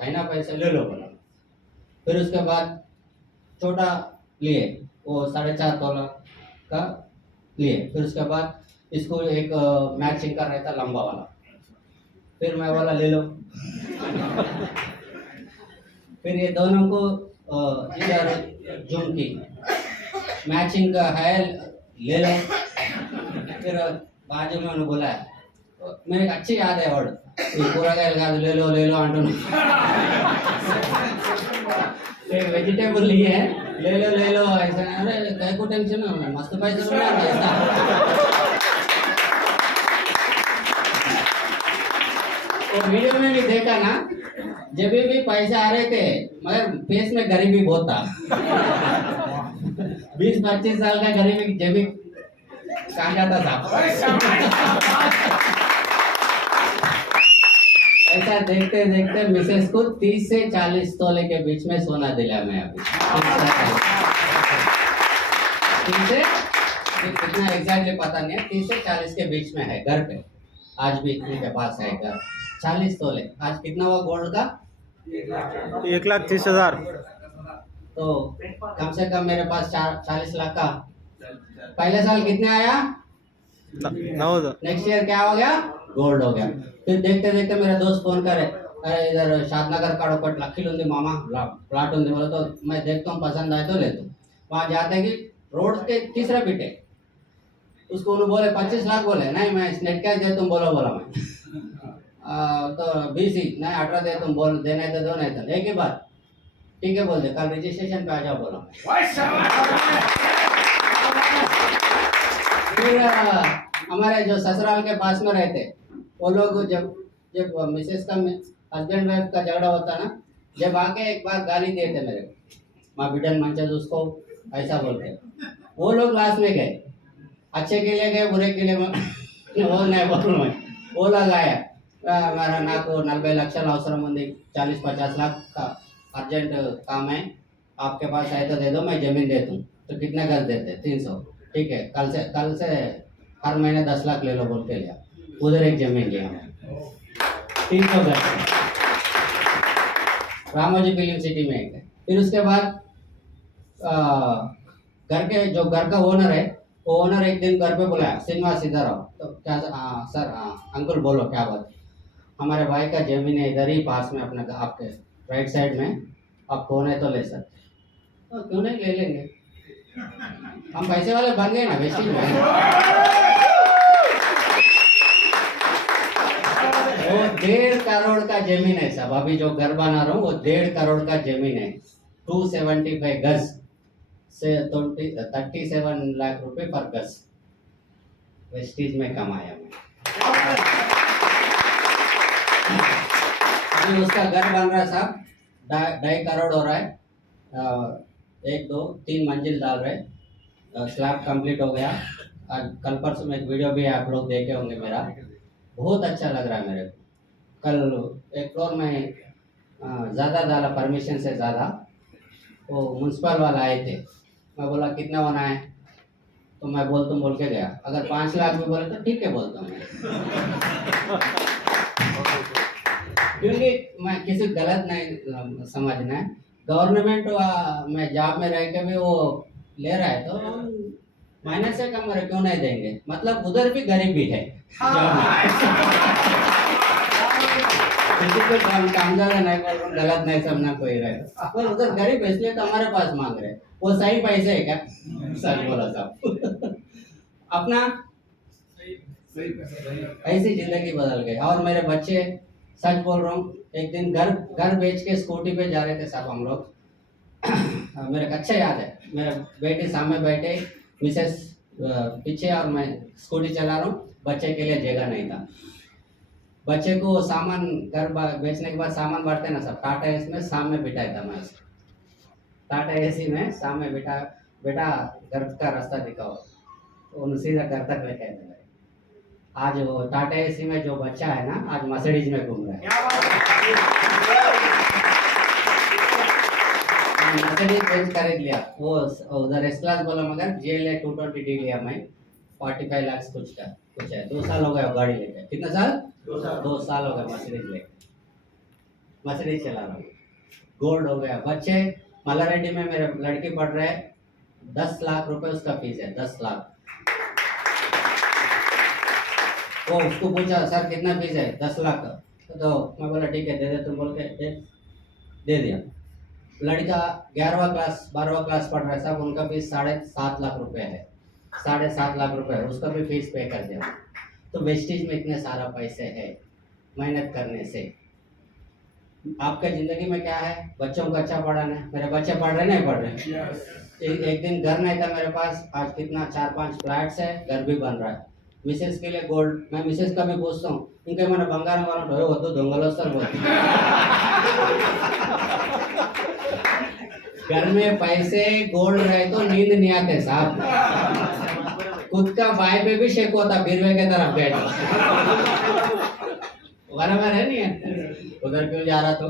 महीना पैसे ले लो बोला। फिर उसके बाद छोटा लिए, वो 4.5 तोला का लिए। फिर उसके बाद इसको एक मैचिंग का रहता लंबा वाला, फिर मैं बोला ले लो। फिर ये दोनों को इधर झुमकी मैचिंग का है ले लो। फिर बाजू में उन्होंने बोला है, मेरे को अच्छी याद है वर्ड, కూరగాయలు కాదు ले लो अंटू। एक वेजिटेबल लिए ले लो ऐसा। अरे काय को टेंशन है, मस्त पैसे ऐसा। तो वीडियो में भी देखा ना, जब भी पैसे आ रहे थे मगर फेस में गरीबी बहुत था। 20-25 साल का गरीबी जब भी कहाँ जाता था। ऐसा देखते देखते मिसेस को 30 से 40 तोले के बीच में सोना दिला मैं अभी। कितना एग्जैक्टली पता नहीं है, 30 से 40 के बीच में है घर पे। आज भी इतने के पास है घर। 40 तोले आज कितना हुआ गोल्ड का? 1,30,000। तो कम से कम मेरे पास 40 लाख का। पहले साल कितने आया? 9,000। नेक्स्ट ईयर क्या हो गया? गोल्ड हो गया। फिर देखते देखते मेरा दोस्त फोन करे, अरे इधर शादनगर काड़ोपट लखील उंदी मामा प्लाट उंदी बोला। तो मैं देखता हूँ, पसंद आए तो लेता हूँ। वहाँ जाते कि रोड के तीसरे पीटे उसको उन्होंने बोले 25 लाख, बोले नहीं मैं नेट कैश दे तुम बोलो, बोला मैं तो 20 ही नहीं 18 दे तुम, बोल देना है तो दो, नहीं तो एक ही बात ठीक है बोल दे, कल रजिस्ट्रेशन पे आ जाओ बोला। फिर हमारे जो ससुराल के पास में रहते वो लोग जब मिसेस का हस्बैंड वाइफ का झगड़ा होता ना, जब आके एक बार गाली दिए थे मेरे को, माँ बिटन मंचल उसको ऐसा बोलते। वो लोग लास्ट में गए, अच्छे के लिए गए बुरे के लिए वो नहीं बोल मैं, वो लोग आया मेरा నాకు 40 లక్షలు అవసరం ఉంది, 40-50 लाख का अर्जेंट काम है, आपके पास है तो दे दो, मैं जमीन देता हूँ। तो कितना गज देते? 300। ठीक है, कल से हर महीने 10 लाख ले लो बोल के लिया। उधर एक जमीन लिया 300 गज, रामोजी फिल्म सिटी में एक है। फिर उसके बाद घर के जो घर का ओनर है, वो ओनर एक दिन घर पे बुलाया, श्रीनिवास इधर आओ। तो क्या सर अंकुल बोलो क्या बात? हमारे भाई का जमीन है इधर ही पास में अपने आपके राइट साइड में, आप कौन है तो ले सकते। तो क्यों नहीं ले लेंगे, हम पैसे वाले बन गए ना बेसिक में। वो 1.5 करोड़ का जमीन है सब, अभी जो घर बना रहा हूँ वो 1.5 करोड़ का जमीन है। 275 गज से 37 लाख रुपए पर गज वेस्टीज में कमाया मैं। अभी उसका घर बन रहा है साहब, 2.5 करोड़ हो रहा है। 1 2 3 मंजिल डाल रहे, स्लैब कंप्लीट हो गया। कल परसों में एक वीडियो भी आप लोग देखे होंगे मेरा, बहुत अच्छा लग रहा है मेरे को। कल एक फ्लोर में ज़्यादा डाला, परमिशन से ज़्यादा। वो म्यूनसिपल वाला आए थे, मैं बोला कितना होना है, तो मैं बोल के गया, अगर 5 लाख भी बोले तो ठीक है बोलता हूँ मैं। क्योंकि मैं किसी गलत नहीं समझना है, गवर्नमेंट में जॉब में रह के भी वो ले रहा है तो महीने से कम क्यों नहीं देंगे, मतलब उधर भी गरीबी है। किसी को काम ज्यादा नहीं बोल रहा, गलत नहीं समझना कोई रहे, पर उधर गरीब है इसलिए तो हमारे पास मांग रहे। वो सही पैसे है क्या? सच बोला साहब। अपना ऐसी जिंदगी बदल गई। और मेरे बच्चे, सच बोल रहा हूँ, एक दिन घर बेच के स्कूटी पे जा रहे थे साहब हम लोग। मेरे को अच्छा याद है, मेरे बेटे सामने बैठे, मिसेस पीछे और मैं स्कूटी चला रहा हूँ, बच्चे के लिए जगह नहीं था। बच्चे को सामान घर बेचने के बाद सामान बांटते ना सब, टाटा एसी में सामने बिठाया था मैं, टाटा एसी में सामने बिठा, बेटा घर का रास्ता दिखाओ, तो सीधा घर तक लेके आए। आज वो टाटा एसी में जो बच्चा है ना, आज मर्सिडीज में घूम रहा है। मर्सिडीज बेंच खरीद लिया, वो उधर एस क्लास बोला, मगर GLA 220D लिया मैं, 45 लाख कुछ है। 2 साल हो गया गाड़ी लेके। कितना साल? 2 साल हो गया मर्सिडीज लेके। मर्सिडीज चला रहा हूँ, गोल्ड हो गया। बच्चे मल्लारेड्डी में मेरे लड़की पढ़ रहे हैं, 10 लाख रुपए उसका फीस है, 10 लाख। वो उसको पूछा सर कितना फीस है, 10 लाख। तो मैं बोला ठीक है दे दे, तुम बोल के दे दिया। लड़का 11वां क्लास 12वां क्लास पढ़ रहा है, साहब उनका फीस 7.5 लाख रुपए है, 7.5 लाख रुपए है, उसका भी फीस पे कर दिया। तो वेस्टेज में इतने सारा पैसे है मेहनत करने से। आपके जिंदगी में क्या है, बच्चों को अच्छा पढ़ाना है। मेरे बच्चे पढ़ रहे नहीं पढ़ रहे। एक दिन घर नहीं था मेरे पास, आज कितना 4-5 फ्लैट्स है, घर भी बन रहा है। मिसेस के लिए गोल्ड, मैं मिसेस का भी पूछता हूँ, इनके मैंने बंगार वाला ढोए हो तो दोंगलो सर बोलते। घर में पैसे गोल्ड रहे तो नींद नहीं आते साहब। खुद का भाई पे भी शेक होता, बिरवे के तरफ गए तो बराबर है नहीं है? उधर क्यों जा रहा तो?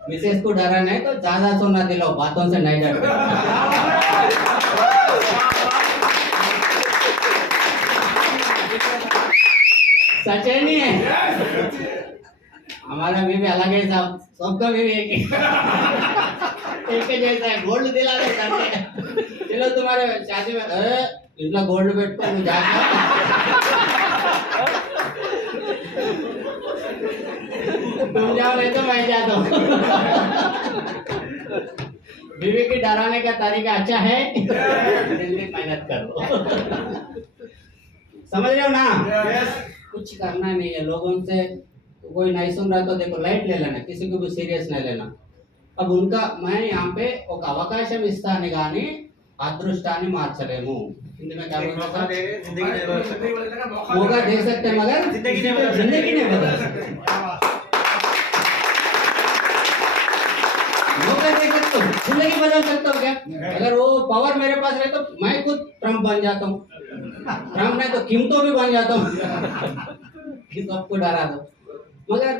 मिसेस को डरा नहीं तो ज्यादा सोना दिलाओ, बातों से नहीं डरते। सच है नहीं है? हमारा बीवी अलग है साहब, सबका बीवी एक ही जैसा है। गोल्ड दिला दो करके, चलो तुम्हारे शादी में इतना गोल्ड बेट पर जाके तुम जाओ नहीं तो मैं जाता हूँ। बीवी की डराने का तरीका अच्छा है, जल्दी मेहनत करो। समझ रहे हो ना? कुछ करना नहीं है, लोगों से कोई नहीं सुन रहा तो देखो लाइट ले लेना, किसी को भी सीरियस नहीं लेना। अब उनका मैं यहाँ पे ఒక అవకాశం ఇస్తాను కానీ అదృష్టాన్ని మార్చలేము। हिंदी में क्या बोलते हैं? मौका दे सकते हैं मगर जिंदगी नहीं बदल सकते। मौका दे सकते हो, जिंदगी बदल सकते हो क्या? अगर वो पावर मेरे पास रहे तो मैं खुद ट्रम्प बन जाता हूँ, ट्रम्प नहीं तो किम तो भी बन जाता हूँ। सबको डरा दो, मगर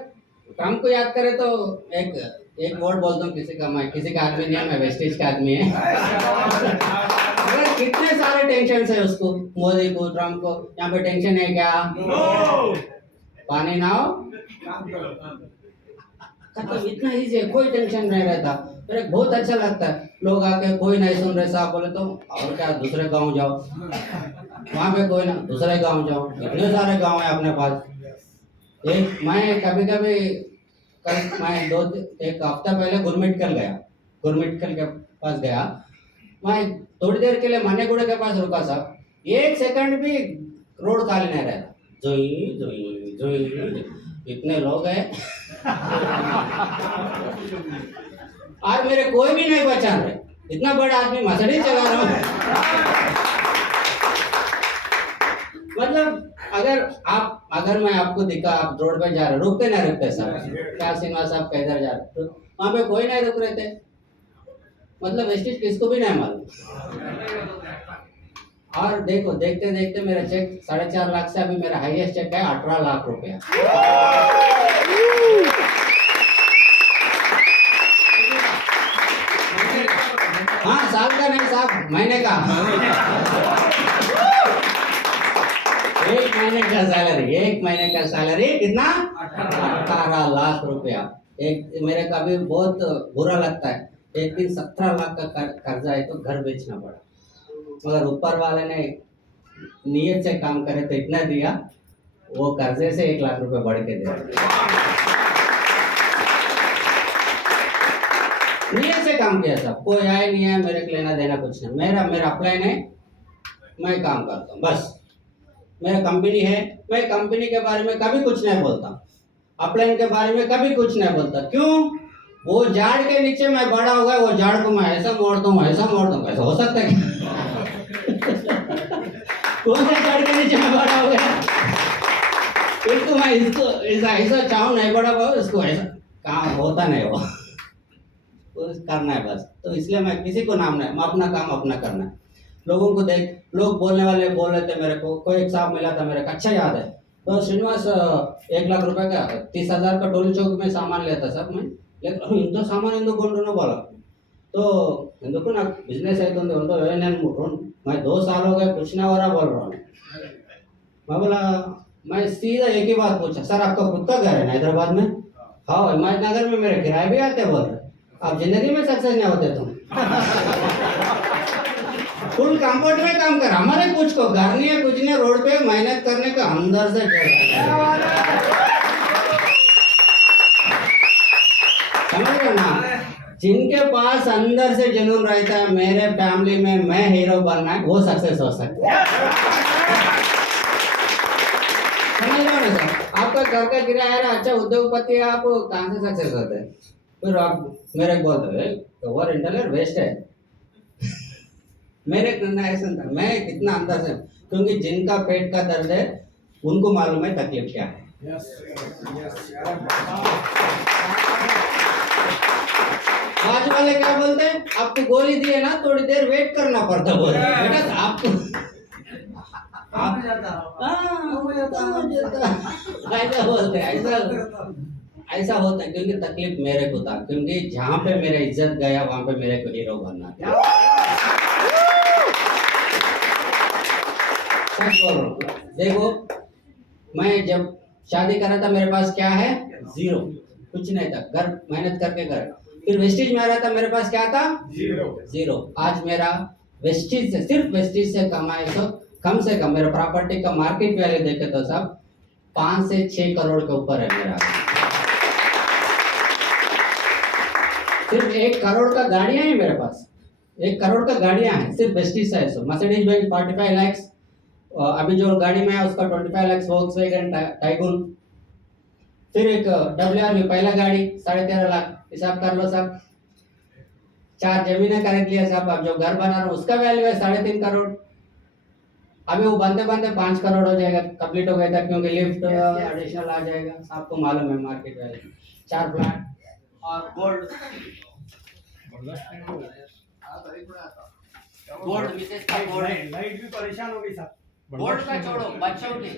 ट्रम्प को याद करे तो एक वर्ड बोलता हूँ, किसी का आदमी नहीं है, मैं वेस्टेज का आदमी है। अगर कितने सारे टेंशन है उसको, मोदी को ट्रम्प को, यहाँ पे टेंशन है क्या? पानी ना हो खत्म, इतना इजी है, कोई टेंशन नहीं रहता। मेरे बहुत अच्छा लगता है, लोग आके कोई नहीं सुन रहे साहब बोले तो और क्या दूसरे गांव जाओ, वहाँ पे कोई ना दूसरे गांव जाओ, इतने सारे गांव है अपने पास। एक मैं कभी कभी कल मैं एक हफ्ता पहले गुरमिटकल गया, गुरमिटकल के पास गया। मैं थोड़ी देर के लिए मानेगुड़े के पास रुका साहब, 1 सेकंड भी रोड खाली नहीं रहता, जोई जोई जोई, इतने लोग हैं। और मेरे कोई भी नहीं पहचान रहे, इतना बड़ा आदमी मर्सिडीज चला रहा हूँ। मतलब अगर मैं आपको दिखा, आप रोड पे जा रहे, रुकते नहीं रुकते साहब, क्या सिन्हा साहब किधर जा रहे, तो वहाँ पे कोई नहीं रुक रहे थे। मतलब वेस्टेज किसको भी नहीं मालूम। और देखो देखते देखते मेरा चेक 4.5 लाख से अभी मेरा हाईएस्ट चेक है 18 लाख रुपया। हाँ साल का नहीं साहब, महीने का। 1 महीने का सैलरी कितना? 18 लाख रुपया। एक मेरे का भी बहुत बुरा लगता है, एक दिन 17 लाख का कर्जा है तो घर बेचना पड़ा, मगर ऊपर वाले ने नियत से काम करे तो इतना दिया, वो कर्जे से 1 लाख रुपए बढ़ के दिया। नियत से काम किया साहब, कोई आए नहीं है, मेरे को लेना देना कुछ नहीं, मेरा अपलाइन है, मैं काम करता हूँ बस। मेरा कंपनी है, मैं कंपनी के बारे में कभी कुछ नहीं बोलता, अपलाइन के बारे में कभी कुछ नहीं बोलता। क्यों? वो झाड़ के नीचे मैं बड़ा हो गया, वो झाड़ को मैं ऐसा मोड़ता हूँ, ऐसा मोड़ता हूँ, ऐसा हो सकता है क्या? कौन से झाड़ के नीचे मैं बड़ा हो गया? इसको मैं इसको ऐसा चाहूँ नहीं बड़ा हुआ, इसको ऐसा काम होता नहीं हो, करना है बस। तो इसलिए मैं किसी को नाम नहीं, मैं अपना काम अपना करना है। लोगों को देख, लोग बोलने वाले बोल रहे थे मेरे को, कोई एक साहब मिला था मेरे को, अच्छा याद है, तो श्रीनिवास 1 लाख रुपए का 30,000 का टोली चौक में सामान लेता साहब मैं, लेकिन इंतो सामान इंदु ಕೊಂಡು बोला तो इंदुको ना बिजनेस है तो मैं 2 साल हो गए कुछ ना हो रहा बोल रहा हूँ। मैं बोला मैं सीधा एक ही बात पूछा, सर आपका खुद का घर है ना हैदराबाद में? हाँ, हिमायतनगर में मेरे किराए भी आते हैं। बोल रहे आप जिंदगी में सक्सेस नहीं होते तुम। फुल कंफर्ट में काम कर, हमारे कुछ को घर नहीं है, कुछ नहीं, रोड पे मेहनत करने का अंदर से समझ रहे ना? जिनके पास अंदर से जुनून रहता है मेरे फैमिली में मैं हीरो बनना है, वो सक्सेस हो सकता है। समझ रहे हो ना सर? आपका घर का किराया है ना, अच्छा उद्योगपति है आप, कहाँ से सक्सेस होते हैं? फिर आप मेरे को बोलते हैं ओवर इंटेलिजेंट वेस्ट है। मेरे कहना ऐसा था, मैं कितना अंदर से, क्योंकि जिनका पेट का दर्द है उनको मालूम है तकलीफ क्या है। आज वाले क्या बोलते हैं, आपको गोली दिए ना थोड़ी देर वेट करना पड़ता, बोल बेटा आपको ऐसा बोलते हैं, ऐसा होता है क्योंकि तकलीफ मेरे को था, क्योंकि जहाँ पे मेरा इज्जत गया वहां पे मेरे को हीरो बनना था। सच बोल रहा हूँ। देखो मैं जब शादी करा था मेरे पास क्या है, जीरो, कुछ नहीं था, घर मेहनत करके घर। फिर वेस्टेज में आ रहा था, मेरे पास क्या था, जीरो। आज मेरा वेस्टेज से, सिर्फ वेस्टेज से कमाए तो कम से कम मेरा प्रॉपर्टी का मार्केट वैल्यू देखे तो सब 5 से 6 करोड़ के ऊपर है मेरा। सिर्फ 1 करोड़ का गाड़ियां हैं मेरे पास, 1 करोड़ का गाड़ियां हैं सिर्फ वेस्टेज से है। मर्सिडीज बेंज 45 लाख, अभी जो गाड़ी में है उसका 25 लाख वोक्सवैगन टाइगून। फिर एक WRV पहला गाड़ी 13.5 लाख, हिसाब कर लो सब। 4 जमीनें खरीद लिया सब। अब जो घर बना रहा हूँ उसका वैल्यू है 3.5 करोड़। अभी वो बनते बनते 5 करोड़ हो जाएगा, कंप्लीट हो गया था, क्योंकि लिफ्ट एडिशनल आ जाएगा, आपको मालूम है मार्केट वैल्यू। 4 प्लाट और गोल्ड मिसेस का गोल्ड, लाइट भी परेशान हो गई साहब। गोल्ड का छोड़ो, बच्चों की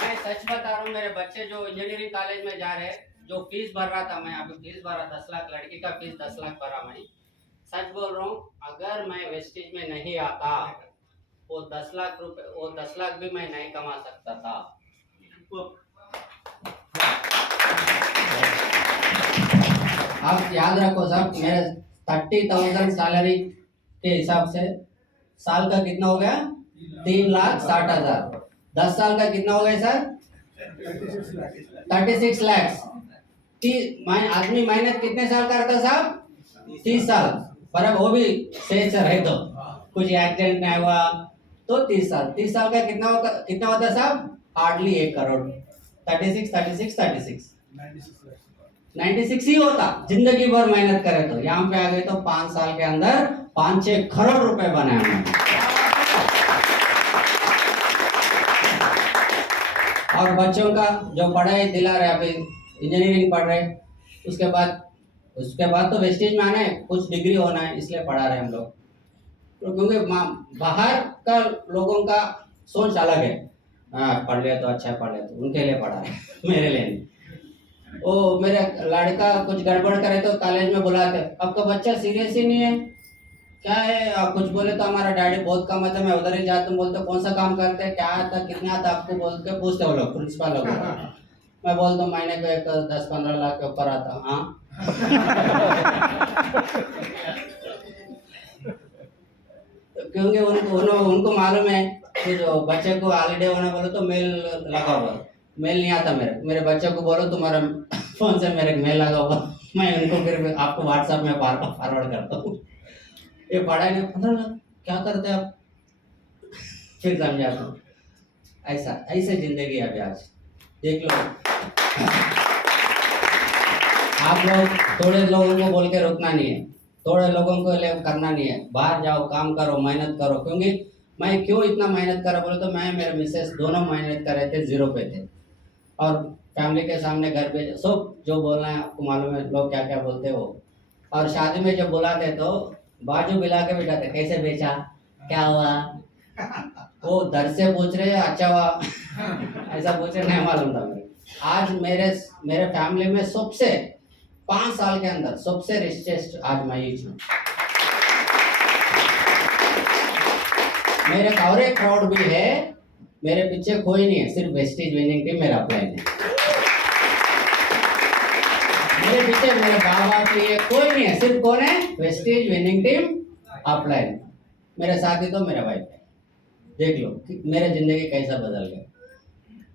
मैं सच बता रहा हूँ, मेरे बच्चे जो इंजीनियरिंग कॉलेज में जा रहे हैं, जो फीस भर रहा था मैं, अभी फीस भरा 10 लाख, लड़की का फीस 10 लाख भरा मैं। सच बोल रहा हूँ, अगर मैं वेस्टेज में नहीं आता वो 10 लाख रुपए, वो 10 लाख भी मैं नहीं कमा सकता था। आप याद रखो साहब, मेरे 30,000 सैलरी के हिसाब से साल का कितना हो गया, 3,60,000। 10 साल का कितना हो गया सर, 36 लाख। आदमी मेहनत कितने साल करता साहब, 30 साल। पर अब वो भी सही से रहे तो कुछ एक्सीडेंट नहीं हुआ तो 30 साल। 30 साल का कितना होता साहब, हार्डली 1 करोड़। 36 96 ही होता, जिंदगी भर मेहनत करे तो। यहाँ पे आ गए तो 5 साल के अंदर 5-6 करोड़ रुपए बनाए हमने। और बच्चों का जो पढ़ाई दिला रहे, अभी इंजीनियरिंग पढ़ रहे, उसके बाद तो वेस्टेज में आना है, कुछ डिग्री होना है, इसलिए पढ़ा रहे हम लोग। तो क्योंकि बाहर का लोगों का सोच अलग है, पढ़ लिया तो अच्छा, पढ़ लिया तो, उनके लिए पढ़ा है, मेरे लिए नहीं। वो मेरा लड़का कुछ गड़बड़ करे तो कॉलेज में बुलाते, आपका बच्चा सीरियस ही नहीं है, क्या है? आप कुछ बोले तो हमारा डैडी बहुत कम आता है, मैं उधर ही जाता हूँ, बोलते कौन सा काम करते हैं, क्या आता, कितना आता आपको, बोल के पूछते वो लोग, प्रिंसिपल लोग। मैं बोलता हूँ महीने को एक 10-15 लाख के ऊपर आता। हाँ क्योंकि उनको मालूम है कि जो बच्चे को हॉलीडे होना बोलो तो मेल लगा हुआ, मेल नहीं आता मेरे बच्चे को बोलो तुम्हारा फोन से मेरे मेल लगा हुआ, मैं उनको फिर आपको व्हाट्सएप में फॉरवर्ड करता हूँ। ये पढ़ाई में 15 लाख क्या करते हैं आप, फिर समझाता हूँ। ऐसे जिंदगी अभी आज देख लो। आप लोग थोड़े लोगों को बोल के रुकना नहीं है, थोड़े लोगों को ले करना नहीं है, बाहर जाओ, काम करो, मेहनत करो। क्योंकि मैं क्यों इतना मेहनत करा बोले तो मैं मेरे मिसेस दोनों मेहनत कर रहे थे, 0 पे थे, और फैमिली के सामने घर पे सब जो बोलना है आपको मालूम है, लोग क्या क्या बोलते हो। और शादी में जब बुलाते तो बाजू मिला के बिठाते, कैसे बेचा, क्या हुआ, वो दर से पूछ रहे अच्छा हुआ ऐसा पूछ रहे, नहीं मालूम था मेरे। आज मेरे फैमिली में सबसे 5 साल के अंदर सबसे रिचेस्ट आज मैं ही हूँ। मेरे का और एक प्राउड भी है, मेरे पीछे कोई नहीं है, सिर्फ वेस्टेज विनिंग टीम मेरा प्लान है। मेरे पीछे मेरे बाबा के लिए कोई नहीं है, सिर्फ कौन है? Wastage winning team upline. मेरे साथ ही तो मेरा वाइफ है। देख लो कि मेरे जिंदगी कैसा बदल गया।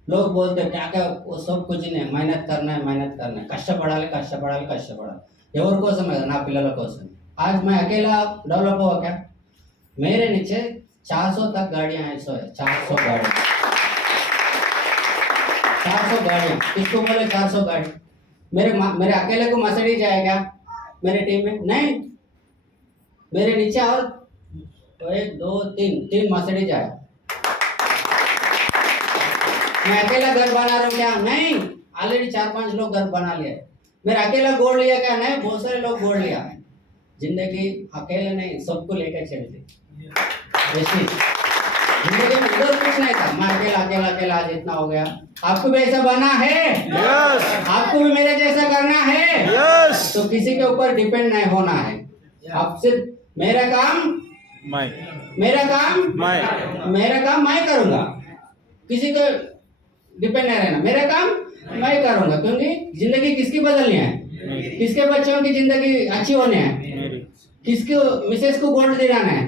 लोग बोलते क्या क्या, वो सब कुछ नहीं, मेहनत करना है, मेहनत करना है, కష్టపడాలి కష్టపడాలి కష్టపడాలి, ఎవరి కోసం కదా, నా పిల్లల కోసం। आज मैं अकेला डेवलप हुआ क्या? मेरे नीचे 400 तक गाड़ियां हैं, 400 गाड़ियां, 400 गाड़ियां। किसको बोले 400 गाड़ी? मेरे अकेले को मर्सिडीज जाए क्या मेरे टीम में? नहीं, मेरे नीचे और 1 2 3 मर्सिडीज आया। मैं अकेला घर बना रहा हूँ क्या? नहीं, ऑलरेडी 4-5 लोग घर बना लिए। मेरा अकेला गोल्ड लिया क्या? नहीं, बहुत सारे लोग गोल्ड लिया। जिंदगी अकेले नहीं, सबको लेकर चलती। जिंदगी में उधर कुछ नहीं था, मैं अकेला अकेला आज इतना हो गया। आपको भी ऐसा बनना है? यस आपको भी मेरे जैसा करना है? यस। तो किसी के ऊपर डिपेंड नहीं होना है। आप सिर्फ मेरा काम मैं करूंगा, किसी को डिपेंड नहीं रहना। मेरा काम मैं करूंगा, क्योंकि जिंदगी किसकी बदलनी है? किसके बच्चों की जिंदगी अच्छी होनी है? किसको मिसेस को गोल्ड दिलाना है?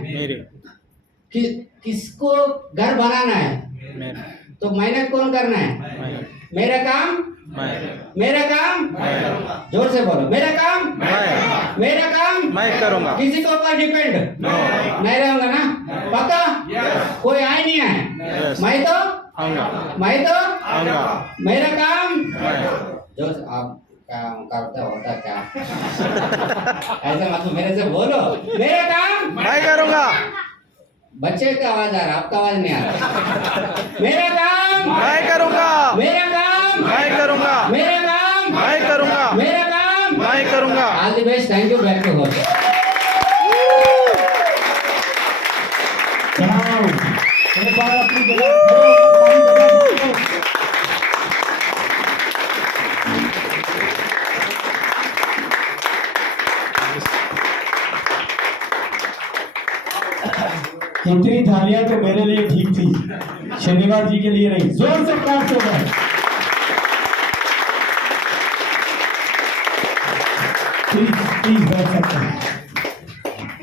किसको घर बनाना है? तो मेहनत कौन करना है? मेरा काम जोर से बोलो, मेरा काम मैं करूंगा। किसी के ऊपर डिपेंड नहीं रहूंगा ना, पक्का? कोई आए नहीं है, मैं तो मेरा काम जो आप काम करते होता क्या ऐसा मतलब मेरे से बोलो, मेरा काम मैं करूंगा। बच्चे का आवाज आ रहा, आपका आवाज नहीं आ रहा। मेरा काम मैं करूंगा। मेरा काम मैं करूंगा। मेरा काम मैं करूंगा। मेरा काम मैं करूंगा। All the best, thank you, back to host. एक बार अपनी जगह इतनी थालियां तो मेरे लिए ठीक थी, शनिवार जी के लिए नहीं। जोर से क्लैप हो जाए। प्लीज बैठ सकते हैं।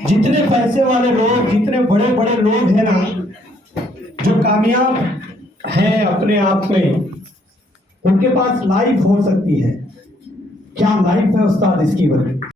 जितने पैसे वाले लोग, जितने बड़े बड़े लोग हैं ना, जो कामयाब हैं अपने आप में, उनके पास लाइफ हो सकती है। क्या लाइफ है उस्ताद इसकी वजह?